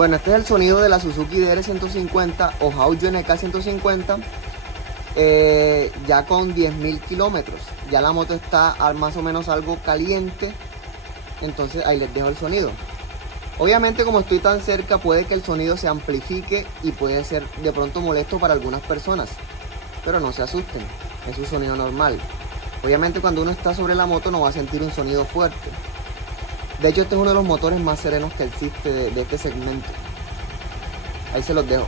Bueno, este es el sonido de la Suzuki DR150 o Haujo NK150, ya con 10.000 kilómetros. Ya la moto está más o menos algo caliente, entonces ahí les dejo el sonido. Obviamente, como estoy tan cerca, puede que el sonido se amplifique y puede ser de pronto molesto para algunas personas, pero no se asusten, es un sonido normal. Obviamente cuando uno está sobre la moto no va a sentir un sonido fuerte. De hecho, este es uno de los motores más serenos que existe de este segmento. Ahí se los dejo.